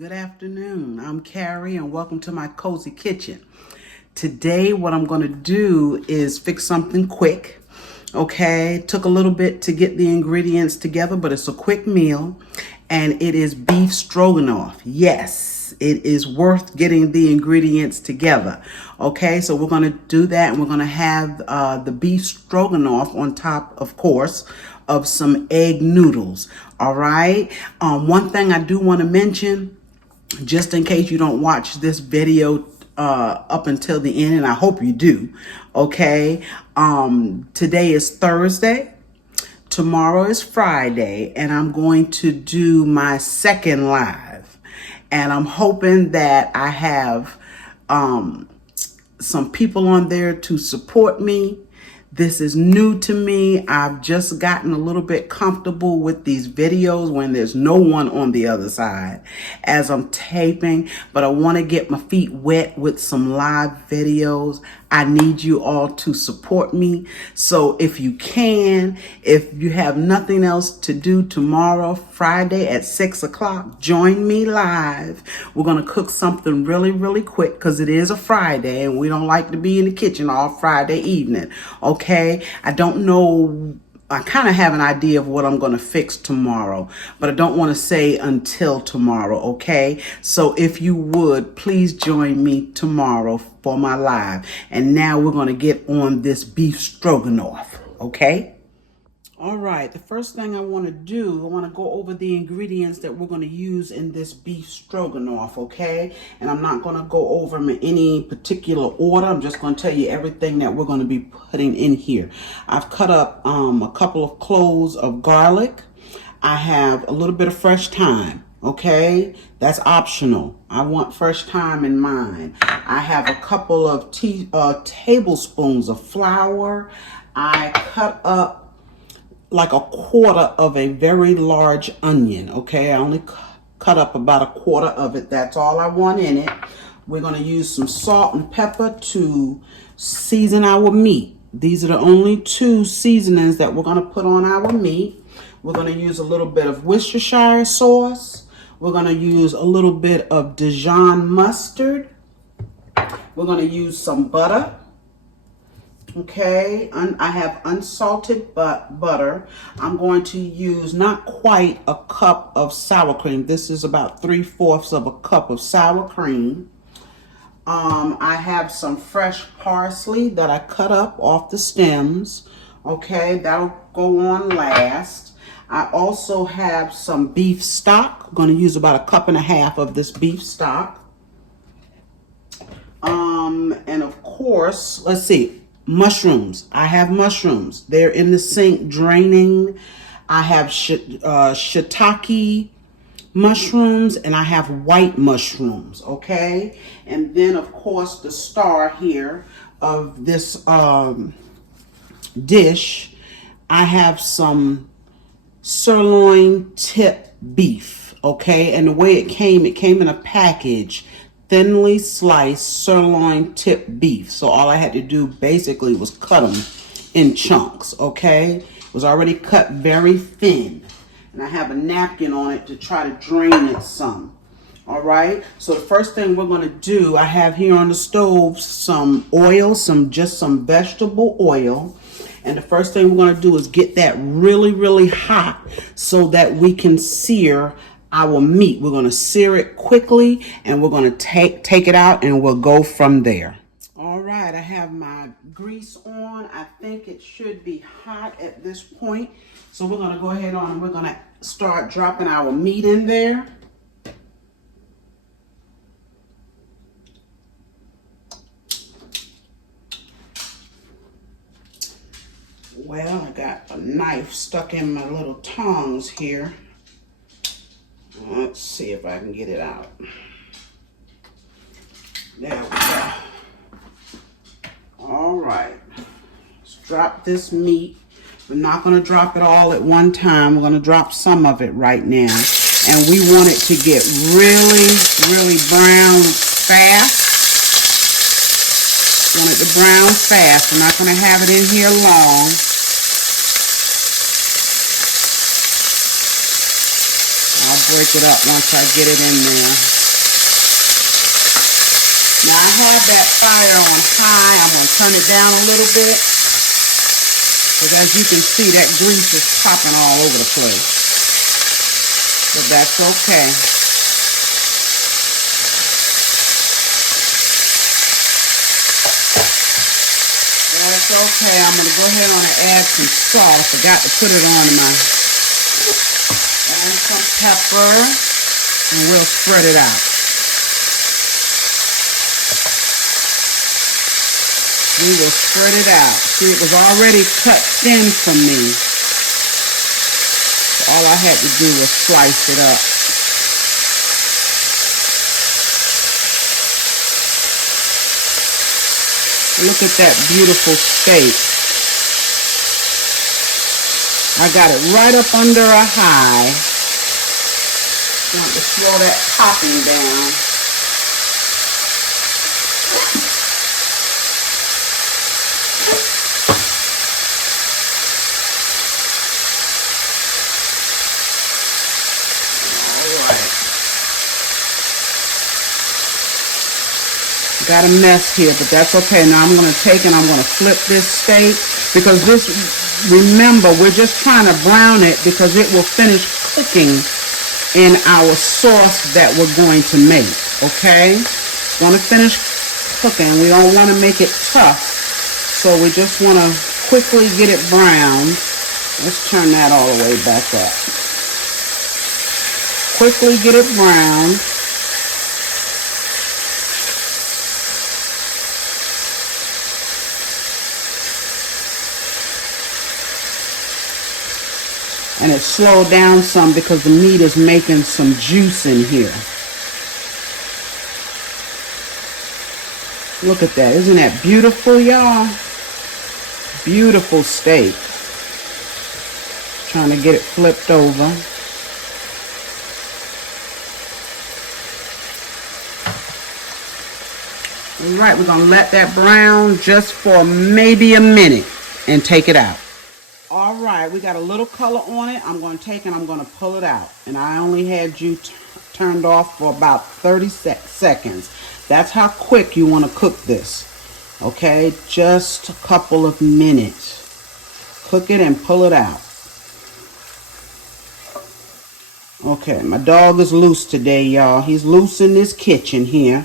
Good afternoon. I'm Carrie and welcome to my cozy kitchen. Today what I'm going to do is fix something quick. Okay, took a little bit to get the ingredients together, but it's a quick meal and it is beef stroganoff. Yes, it is worth getting the ingredients together. Okay, so we're going to do that and we're going to have the beef stroganoff on top, of course, of some egg noodles. All right. One thing I do want to mention, just in case you don't watch this video up until the end, and I hope you do. Okay. Today is Thursday. Tomorrow is Friday, and I'm going to do my second live. And I'm hoping that I have some people on there to support me. This is new to me. I've just gotten a little bit comfortable with these videos when there's no one on the other side as I'm taping, but I want to get my feet wet with some live videos. I need you all to support me. So if you can, if you have nothing else to do tomorrow, Friday at 6 o'clock, join me live. We're going to cook something really, really quick because it is a Friday and we don't like to be in the kitchen all Friday evening. Okay. I don't know. I kind of have an idea of what I'm going to fix tomorrow, but I don't want to say until tomorrow, okay? So if you would, please join me tomorrow for my live. And now we're going to get on this beef stroganoff, okay? All right, the first thing I want to do, I want to go over the ingredients that we're going to use in this beef stroganoff, okay? And I'm not going to go over them in any particular order. I'm just going to tell you everything that we're going to be putting in here. I've cut up a couple of cloves of garlic. I have a little bit of fresh thyme, okay? That's optional. I want fresh thyme in mine. I have a couple of tablespoons of flour. I cut up like a quarter of a very large onion, okay? I only cut up about a quarter of it. That's all I want in it. We're going to use some salt and pepper to season our meat. These are the only two seasonings that we're going to put on our meat. We're going to use a little bit of Worcestershire sauce. We're going to use a little bit of Dijon mustard. We're going to use some butter. Okay, I have unsalted butter. I'm going to use not quite a cup of sour cream. This is about 3/4 of a cup of sour cream. I have some fresh parsley that I cut up off the stems. Okay, that'll go on last. I also have some beef stock. I'm going to use about 1.5 cups of this beef stock. And of course, let's see. Mushrooms. I have mushrooms. They're in the sink draining. I have shiitake mushrooms and I have white mushrooms. Okay. And then of course the star here of this dish, I have some sirloin tip beef. Okay. And the way it came in a package. Thinly sliced sirloin tip beef. So all I had to do basically was cut them in chunks, okay? It was already cut very thin. And I have a napkin on it to try to drain it some. All right, so the first thing we're going to do, I have here on the stove some oil, just some vegetable oil. And the first thing we're going to do is get that really, really hot so that we can sear our meat. We're going to sear it quickly and we're going to take it out and we'll go from there. All right, I have my grease on. I think it should be hot at this point. So we're going to go ahead on and we're going to start dropping our meat in there. Well, I got a knife stuck in my little tongs here. Let's see if I can get it out. There we go. All right. Let's drop this meat. We're not going to drop it all at one time. We're going to drop some of it right now. And we want it to get really, really brown fast. Want it to brown fast. We're not going to have it in here long. break it up once I get it in there. Now I have that fire on high. I'm going to turn it down a little bit. Because as you can see, that grease is popping all over the place. But that's okay. That's okay. I'm going to go ahead on and add some salt. Forgot to put it on and some pepper. And we'll spread it out. We will spread it out. See, it was already cut thin for me. So all I had to do was slice it up. Look at that beautiful steak. I got it right up under a high. I want to slow that popping down. Got a mess here, but that's okay. Now I'm going to take and I'm going to flip this steak because this, remember, we're just trying to brown it because it will finish cooking in our sauce that we're going to make, okay? It's going to finish cooking. We don't want to make it tough, so we just want to quickly get it browned. Let's turn that all the way back up. Quickly get it browned. And it slowed down some because the meat is making some juice in here. Look at that. Isn't that beautiful, y'all? Beautiful steak. Trying to get it flipped over. All right, we're going to let that brown just for maybe a minute and take it out. All right, we got a little color on it. I'm going to take and I'm going to pull it out. And I only had you turned off for about 30 seconds. That's how quick you want to cook this. Okay, just a couple of minutes. Cook it and pull it out. Okay, my dog is loose today, y'all. He's loose in this kitchen here.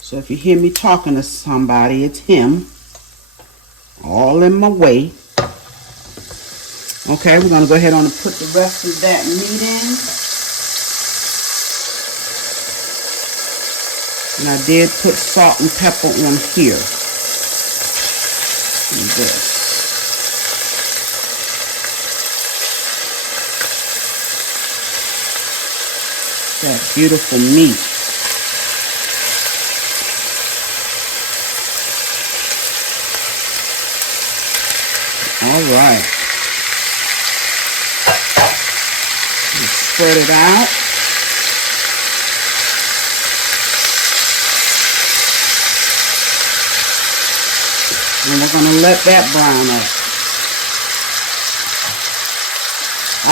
So if you hear me talking to somebody, it's him. All in my way. Okay, we're going to go ahead on and put the rest of that meat in. And I did put salt and pepper on here. And this. That beautiful meat. All right. Let's spread it out. And we're going to let that brown up.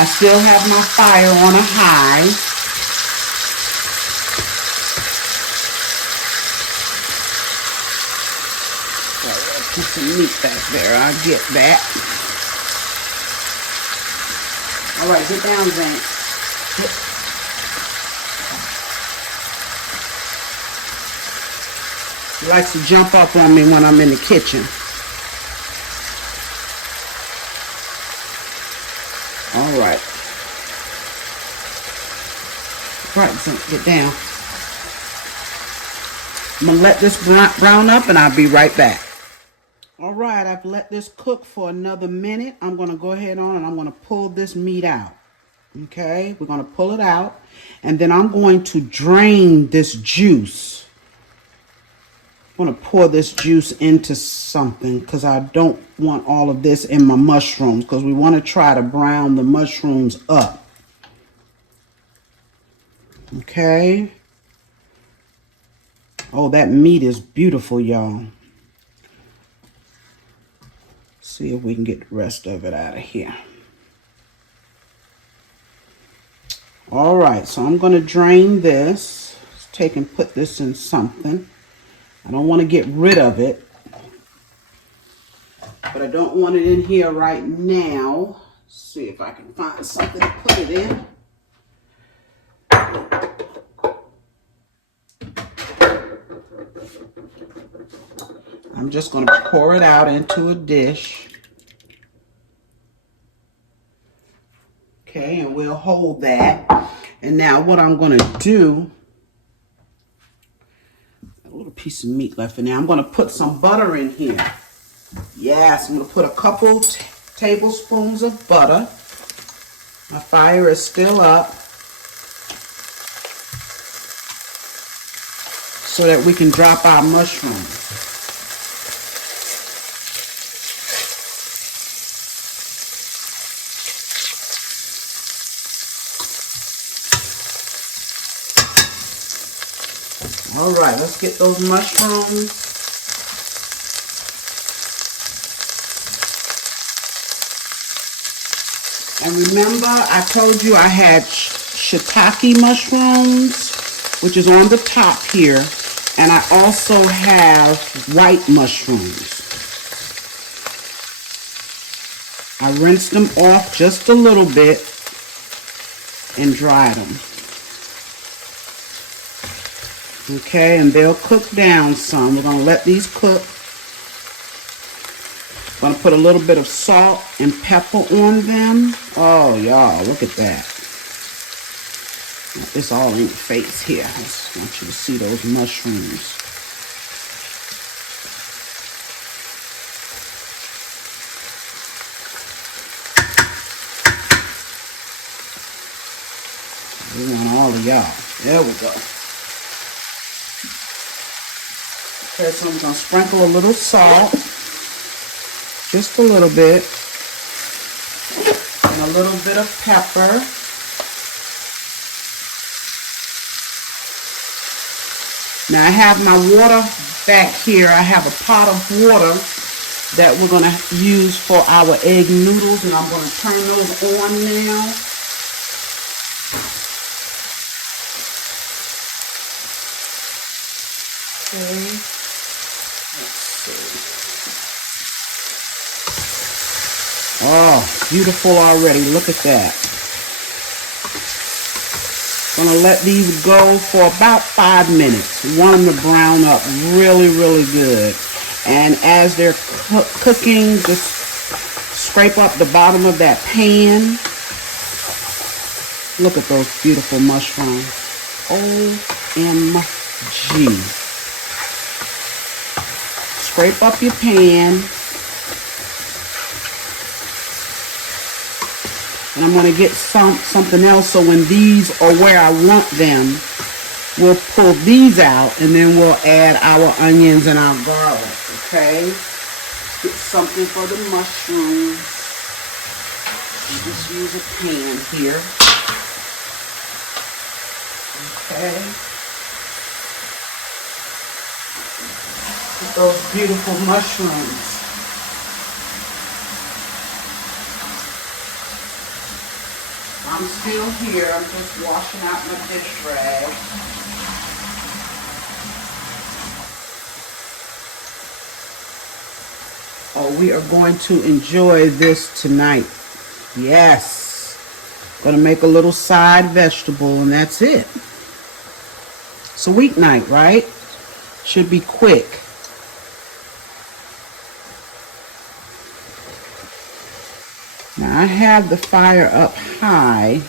I still have my fire on a high. Put some meat back there. I'll get that. All right, get down, Zane. He likes to jump up on me when I'm in the kitchen. All right. Right, Zane, get down. I'm going to let this brown up and I'll be right back. All right, I've let this cook for another minute. I'm going to go ahead on and I'm going to pull this meat out. Okay, we're going to pull it out. And then I'm going to drain this juice. I'm going to pour this juice into something because I don't want all of this in my mushrooms because we want to try to brown the mushrooms up. Okay. Oh, that meat is beautiful, y'all. See if we can get the rest of it out of here. All right, so I'm going to drain this. Let's take and put this in something. I don't want to get rid of it, but I don't want it in here right now. Let's see if I can find something to put it in. I'm just going to pour it out into a dish. Okay, and we'll hold that. And now what I'm going to do, a little piece of meat left in there. I'm going to put some butter in here. Yes, I'm going to put a couple tablespoons of butter. My fire is still up so that we can drop our mushrooms. All right, let's get those mushrooms. And remember, I told you I had shiitake mushrooms, which is on the top here. And I also have white mushrooms. I rinsed them off just a little bit and dried them. Okay, and they'll cook down some. We're going to let these cook. Going to put a little bit of salt and pepper on them. Oh, y'all, look at that. It's all in your face here. I just want you to see those mushrooms. We want all of y'all. There we go. Okay, so I'm going to sprinkle a little salt. Just a little bit. And a little bit of pepper. Now I have my water back here. I have a pot of water that we're going to use for our egg noodles, and I'm going to turn those on now. Okay. Let's see. Oh, beautiful already. Look at that. Gonna let these go for about 5 minutes. Want them to brown up really, really good. And as they're cooking, just scrape up the bottom of that pan. Look at those beautiful mushrooms. OMG. Scrape up your pan. And I'm going to get something else so when these are where I want them, we'll pull these out and then we'll add our onions and our garlic, okay? Get something for the mushrooms. Just use a pan here. Okay. Get those beautiful mushrooms. I'm still here. I'm just washing out my dish rag. Oh, we are going to enjoy this tonight. Yes. Gonna make a little side vegetable and that's it. It's a weeknight, right? Should be quick. Now I have the fire up high.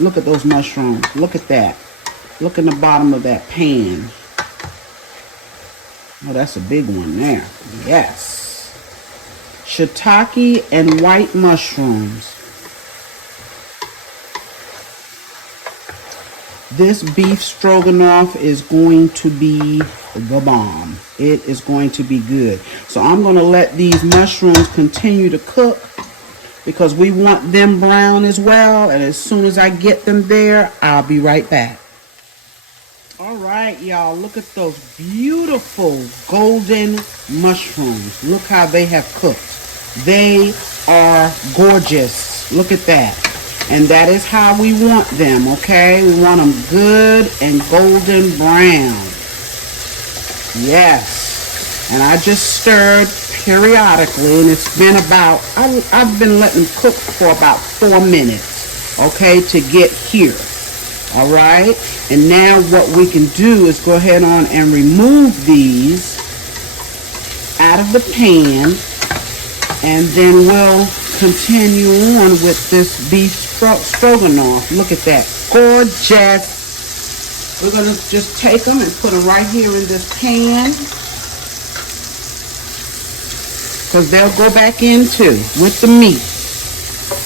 Look at those mushrooms. Look at that. Look in the bottom of that pan. Oh, that's a big one there. Yes. Shiitake and white mushrooms. This beef stroganoff is going to be the bomb. It is going to be good. So I'm going to let these mushrooms continue to cook because we want them brown as well. And as soon as I get them there, I'll be right back. All right, y'all, look at those beautiful golden mushrooms. Look how they have cooked. They are gorgeous. Look at that. And that is how we want them, okay? We want them good and golden brown. Yes. And I just stirred periodically, and it's been about, I've been letting them cook for about 4 minutes, okay, to get here. All right. And now what we can do is go ahead on and remove these out of the pan, and then we'll continue on with this beef stroganoff. Look at that, gorgeous. We're gonna just take them and put them right here in this pan, because they'll go back into with the meat.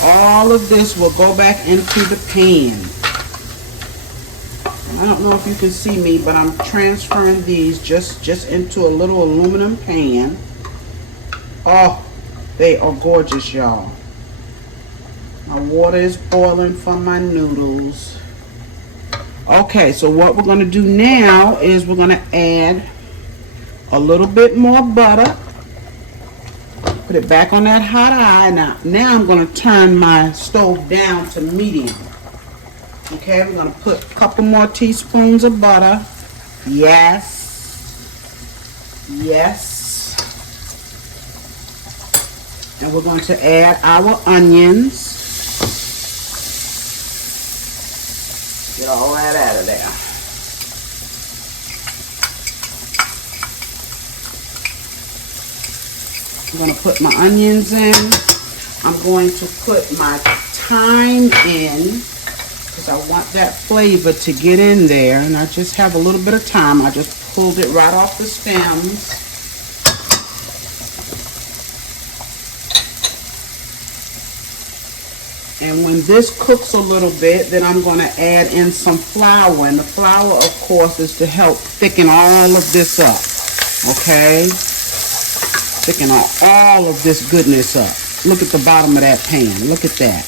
All of this will go back into the pan. I don't know if you can see me, but I'm transferring these just into a little aluminum pan. Oh, they are gorgeous, y'all. My water is boiling from my noodles. Okay, so what we're going to do now is we're going to add a little bit more butter. Put it back on that hot eye. Now I'm going to turn my stove down to medium. Okay, we're going to put a couple more teaspoons of butter. Yes. Yes. And we're going to add our onions. Get all that out of there. I'm going to put my onions in. I'm going to put my thyme in, because I want that flavor to get in there. And I just have a little bit of thyme. I just pulled it right off the stems. And when this cooks a little bit, then I'm going to add in some flour. And the flour, of course, is to help thicken all of this up. Okay? Thicken all of this goodness up. Look at the bottom of that pan. Look at that.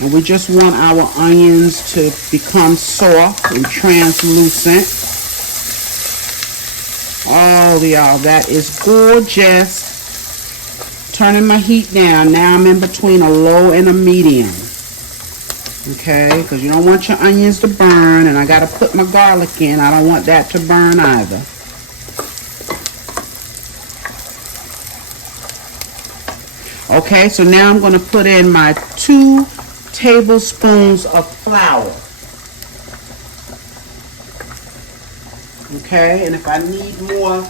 And we just want our onions to become soft and translucent. Oh, y'all, that is gorgeous. Turning my heat down. Now I'm in between a low and a medium. Okay, because you don't want your onions to burn. And I got to put my garlic in. I don't want that to burn either. Okay, so now I'm going to put in my 2 tablespoons of flour. Okay, and if I need more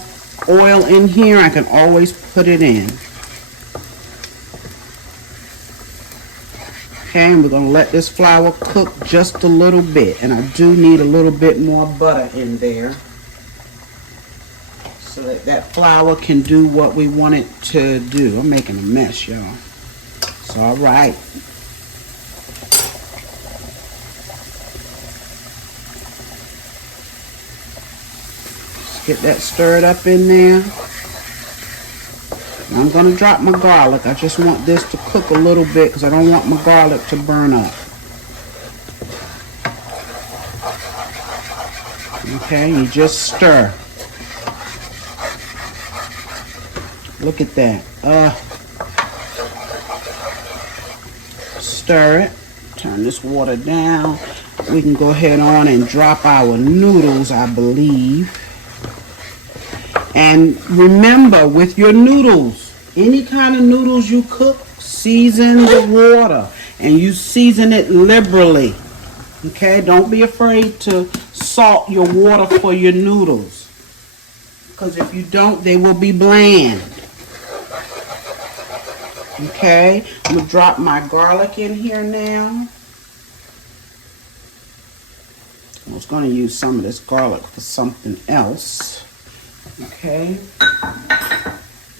oil in here, I can always put it in. Okay, and we're going to let this flour cook just a little bit. And I do need a little bit more butter in there, so that that flour can do what we want it to do. I'm making a mess, y'all. It's all right. Just get that stirred up in there. I'm going to drop my garlic. I just want this to cook a little bit because I don't want my garlic to burn up. Okay, you just stir. Look at that. Stir it. Turn this water down. We can go ahead on and drop our noodles, I believe. And remember, with your noodles, any kind of noodles you cook, season the water. And you season it liberally. Okay? Don't be afraid to salt your water for your noodles. Because if you don't, they will be bland. Okay? I'm going to drop my garlic in here now. I was going to use some of this garlic for something else. Okay,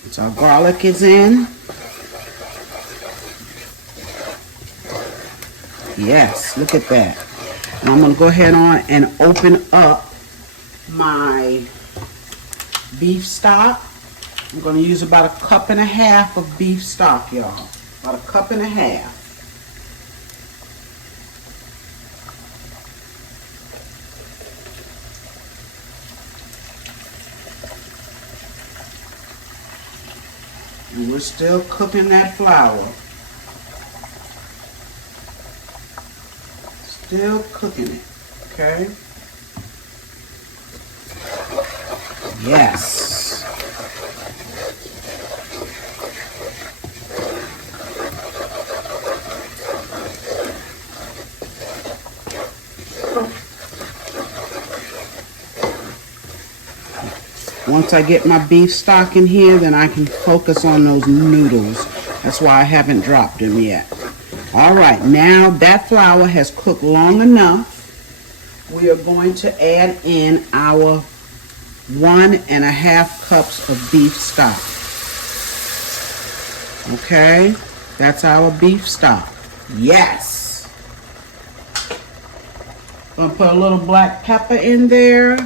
so our garlic is in. Yes, look at that. And I'm going to go ahead on and open up my beef stock. I'm going to use about 1.5 cups of beef stock, y'all. About 1.5 cups. And we're still cooking that flour. Still cooking it, okay? Yes. Once I get my beef stock in here, then I can focus on those noodles. That's why I haven't dropped them yet. All right, now that flour has cooked long enough, we are going to add in our 1.5 cups of beef stock. Okay, that's our beef stock. Yes. Gonna put a little black pepper in there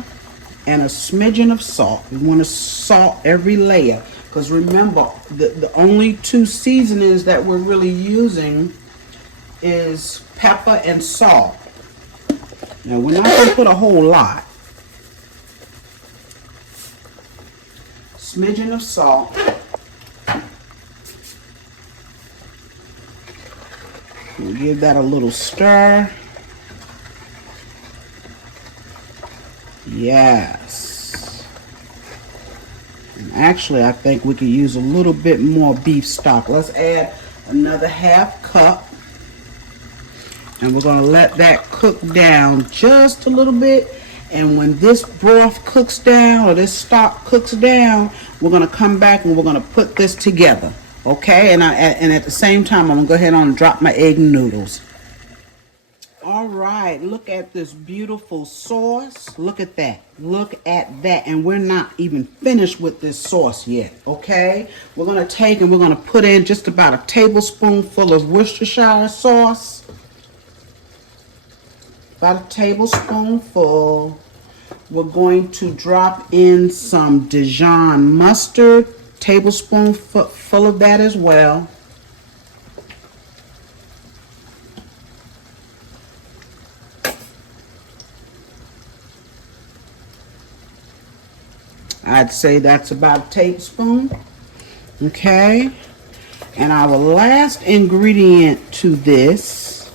and a smidgen of salt. We want to salt every layer, because remember, the only two seasonings that we're really using is pepper and salt. Now we're not going to put a whole lot. Smidgen of salt. We'll give that a little stir. Yes. And actually, I think we could use a little bit more beef stock. Let's add another 1/2 cup. And we're going to let that cook down just a little bit. And when this broth cooks down, or this stock cooks down, we're going to come back and we're going to put this together. Okay? And at the same time, I'm going to go ahead and drop my egg noodles. All right, look at this beautiful sauce. Look at that. Look at that. And we're not even finished with this sauce yet, okay? We're going to take and we're going to put in just about a tablespoonful of Worcestershire sauce. About a tablespoonful. We're going to drop in some Dijon mustard. Tablespoonful of that as well. I'd say that's about a tablespoon. Okay. And our last ingredient to this,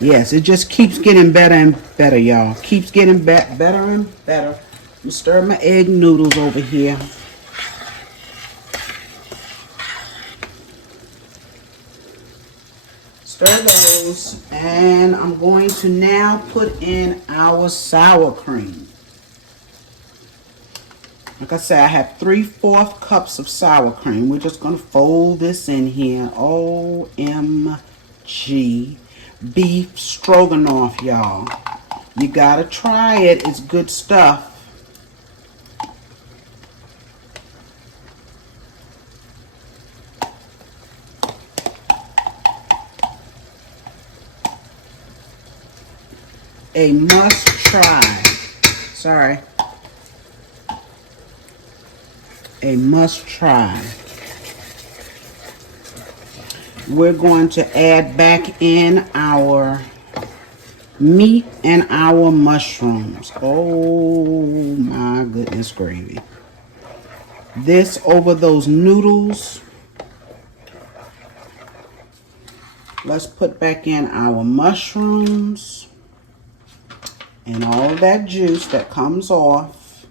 yes, it just keeps getting better and better, y'all. Keeps getting better and better. I'm stir my egg noodles over here. Stir those. And I'm going to now put in our sour cream. Like I said, I have 3/4 cups of sour cream. We're just going to fold this in here. OMG. Beef Stroganoff, y'all. You got to try it. It's good stuff. A must try. Sorry. A must try. We're going to add back in our meat and our mushrooms. Oh my goodness gravy. This over those noodles. Let's put back in our mushrooms and all of that juice that comes off.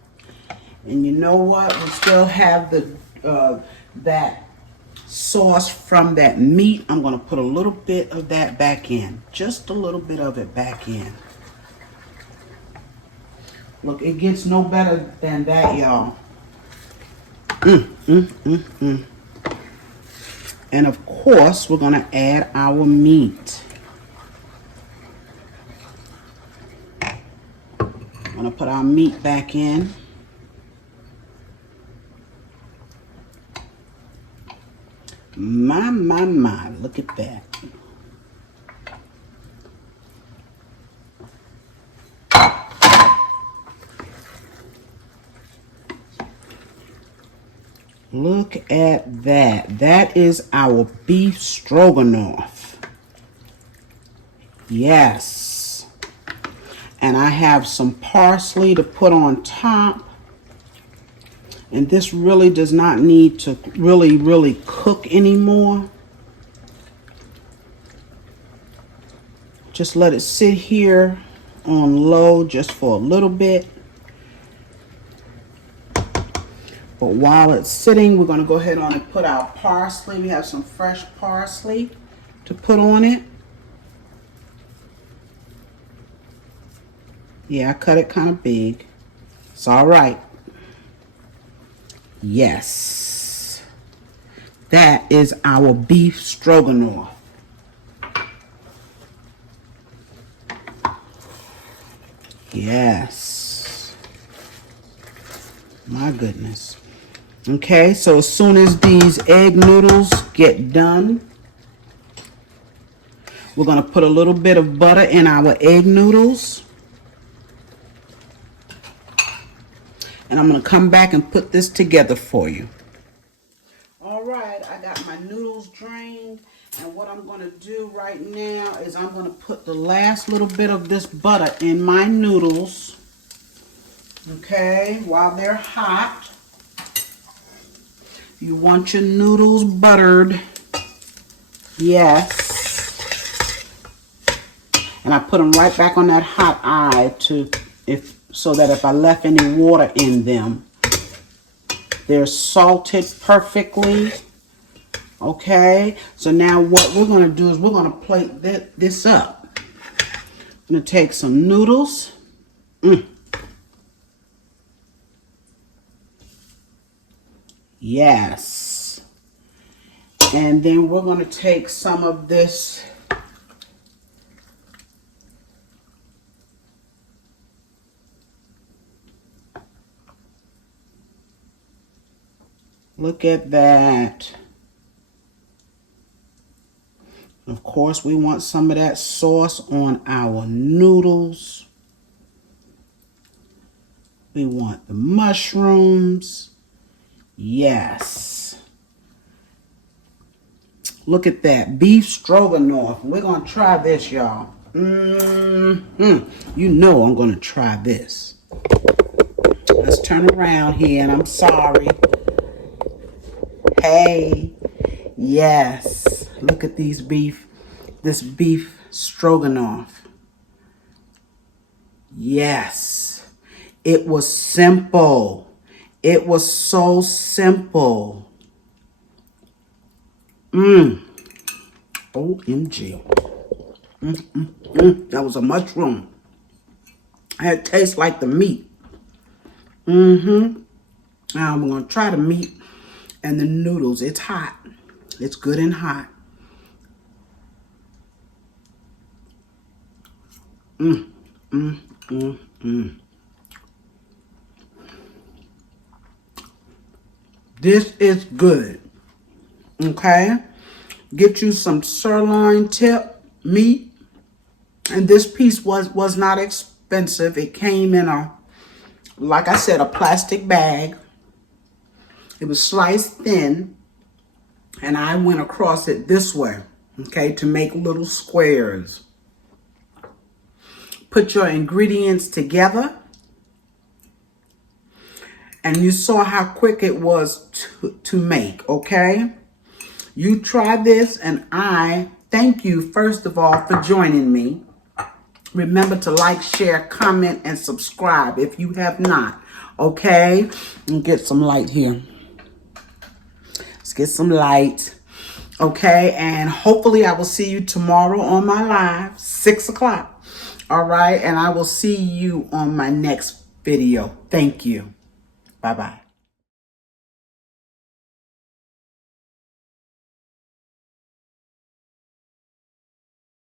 And you know what? We still have the that sauce from that meat. I'm going to put a little bit of that back in. Just a little bit of it back in. Look, it gets no better than that, y'all. And of course, we're going to add our meat. I'm going to put our meat back in. My, look at that. Look at that. That is our beef stroganoff. Yes. And I have some parsley to put on top. And this really does not need to really cook anymore. Just let it sit here on low just for a little bit. But while it's sitting, we're going to go ahead on and put our parsley. We have some fresh parsley to put on it. Yeah, I cut it kind of big. It's all right. Yes. That is our beef stroganoff. Yes. My goodness. Okay, so as soon as these egg noodles get done, we're going to put a little bit of butter in our egg noodles. And I'm going to come back and put this together for you. All right, I got my noodles drained. And what I'm going to do right now is I'm going to put the last little bit of this butter in my noodles. Okay, while they're hot. You want your noodles buttered. Yes. And I put them right back on that hot eye so that if I left any water in them, they're salted perfectly. Okay. So now what we're going to do is we're going to plate this up. I'm going to take some noodles. Yes. And then we're going to take some of this look at that. Of course, we want some of that sauce on our noodles. We want the mushrooms. Yes. Look at that. Beef stroganoff. We're going to try this, y'all. You know I'm going to try this. Let's turn around here, and I'm sorry. Hey. Yes. Look at this beef stroganoff. Yes. It was simple. It was so simple. OMG. That was a mushroom. It tastes like the meat. Now I'm going to try the meat and the noodles. It's hot. It's good and hot. This is good. Okay? Get you some sirloin tip meat. And this piece was not expensive. It came in like I said, a plastic bag. It was sliced thin. And I went across it this way, okay, to make little squares. Put your ingredients together. And you saw how quick it was to make, okay? You try this, and I thank you, first of all, for joining me. Remember to like, share, comment, and subscribe if you have not, okay? And get some light here. Let's get some light, okay? And hopefully I will see you tomorrow on my live, 6 o'clock, all right? And I will see you on my next video. Thank you. Bye-bye.